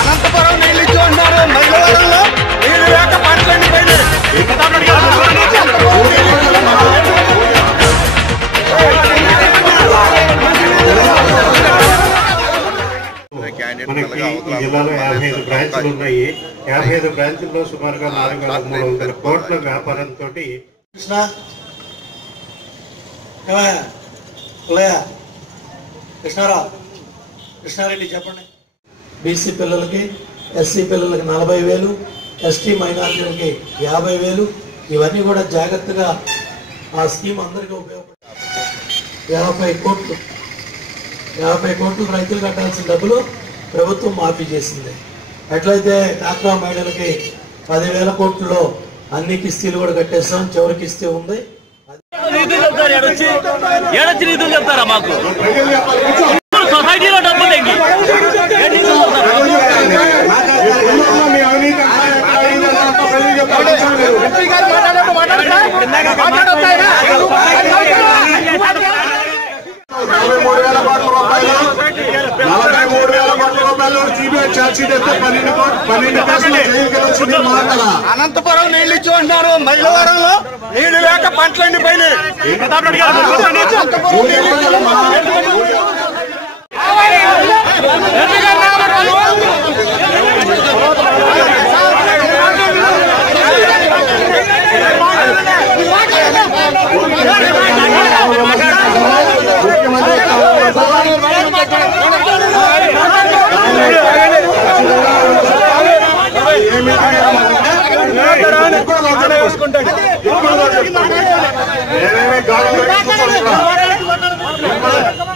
అనంతపురం నీళ్ళు ఇచ్చి ఉంటున్నారు. మైలవరంలో నీళ్ళు లేక పంటలు ఎండిపోయినాయి. మనకి జిల్లాలో 55 బ్రాంచ్లు ఉన్నాయి. 55 బ్రాంచ్ల్లో సుమారుగా 4,300 కోట్ల వ్యాపారంతో కృష్ణారెడ్డి చెప్పండి. బీసీ పిల్లలకి, ఎస్సీ పిల్లలకి 40,000, ఎస్టీ మైనారిటీలకి 50,000. ఇవన్నీ కూడా జాగ్రత్తగా ఆ స్కీమ్ అందరికీ ఉపయోగపడుతుంది. 50 కోట్లు రైతులు కట్టాల్సిన డబ్బులు ప్రభుత్వం మాఫీ చేసింది. ఎట్లయితే డాక్రా మహిళలకి 10,000 కోట్లలో అన్ని కిస్తీలు కూడా కట్టేస్తాం. చివరి కిస్తీ ఉంది. చెప్తారా మాకు సొసైటీలో డబ్బులు అనంతపురం నీళ్ళు ఇచ్చి ఉంటున్నారు. మైలవరంలో నీళ్లు లేక పంటలు ఎండిపోయినాయి.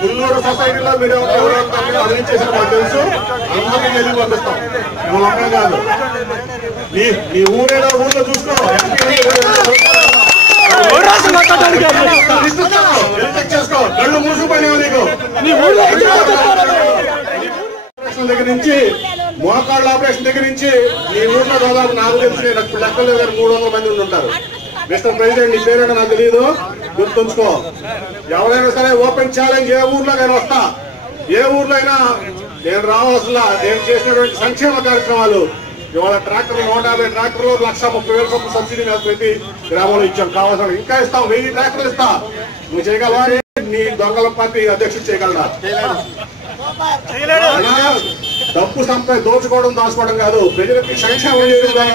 మున్నూరు సొసైటీలో మీరు ఎవరెవరు అభివృద్ధి చేసిన మాకు తెలుసు. అందరికీ తెలివి పంపిస్తాం. నువ్వు ఒక్కడే కాదు, నీ ఊరేదో ఊళ్ళో చూసుకో. చేసుకో, కళ్ళు మూసుకుపోయినావు నీకు. ఆపరేషన్ దగ్గర నుంచి, మోకాళ్ళ ఆపరేషన్ దగ్గర నుంచి నీ ఊర్లో దాదాపు నాకు తెలిసి లెక్కలు 300 మంది ఉంటారు. మిస్టర్ ప్రెసిడెంట్, నీ పేరేంటో నాకు తెలియదు, గుర్తుంచుకో. ఎవరైనా సరే ఓపెన్ ఛాలెంజ్ ఏ ఊర్లోకైనా వస్తా. ఏ ఊర్లో అయినా నేను రావాల్సిన నేను చేసినటువంటి సంక్షేమ కార్యక్రమాలు. ఇవాళ ట్రాక్టర్లు 150 ట్రాక్టర్లు 1,30,000 చొప్పున సబ్సిడీ మీద ప్రతి గ్రామంలో ఇచ్చాం. కావాల్సిన ఇంకా ఇస్తాం. 1000 ట్రాక్టర్లు ఇస్తా. నువ్వు చేయగలవా? నీ దొంగల పార్టీ అధ్యక్షుడు చేయగలరా? డబ్బు దోచుకోవడం దాచుకోవడం కాదు, ప్రజలకి సంక్షేమం చేయడం.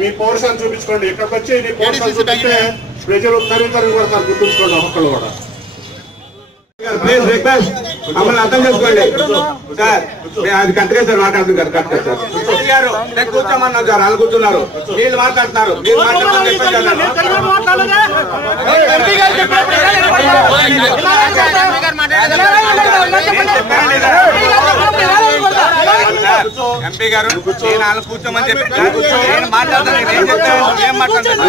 మీ పౌరుషాన్ని చూపించుకోండి. ఇక్కడికి వచ్చి నీ పౌరుషాన్ని చూపిస్తే ప్రజలు తరిగి పడతారు. గుర్తుంచుకోండి ఒక్కళ్ళు కూడా. ప్లీజ్ రిక్వెస్ట్, మమ్మల్ని అర్థం చేసుకోండి సార్. అది కరెక్ట్గా సార్ మాట్లాడుతుంది కదా, కరెక్ట్గా సార్. గారు నేను కూర్చోమన్నారు సార్, వాళ్ళు కూర్చున్నారు. వీళ్ళు మాట్లాడుతున్నారు. మీరు ఎంపీ గారు నేను వాళ్ళు కూర్చోమని చెప్పి నేను మాట్లాడతాను. ఏం చెప్తాను? ఏం మాట్లాడతాను?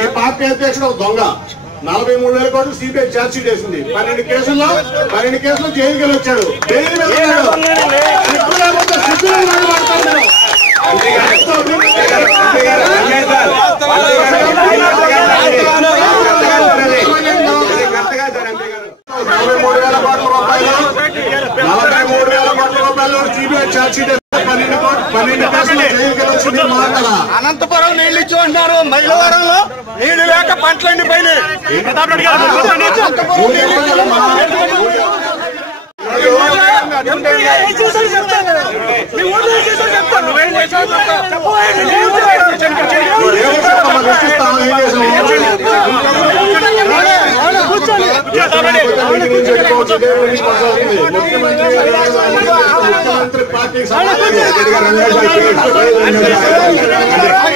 ఈ పార్టీ అధ్యక్షుడు దొంగ 43,000 కోట్లు సిబిఐ ఛార్జ్ షీట్ వేసింది. 12 కేసుల్లో జైలుకి వెళ్ళి వచ్చాడు. అనంతపురం నీళ్ళు ఇచ్చి ఉంటున్నారు. మైలవరంలో నీళ్లు లేక పంటలు ఎండిపోయినాయి. ముఖ్యమంత్రి పార్టీ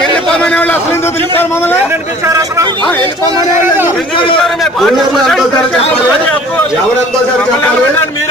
వెళ్ళిపోమనే వాళ్ళు అసలు ఎందుకు పిలుస్తారు? మమ్మల్ని వెళ్ళిపోమనే వాళ్ళు ఎవరెంతోసారి చెప్పాలి?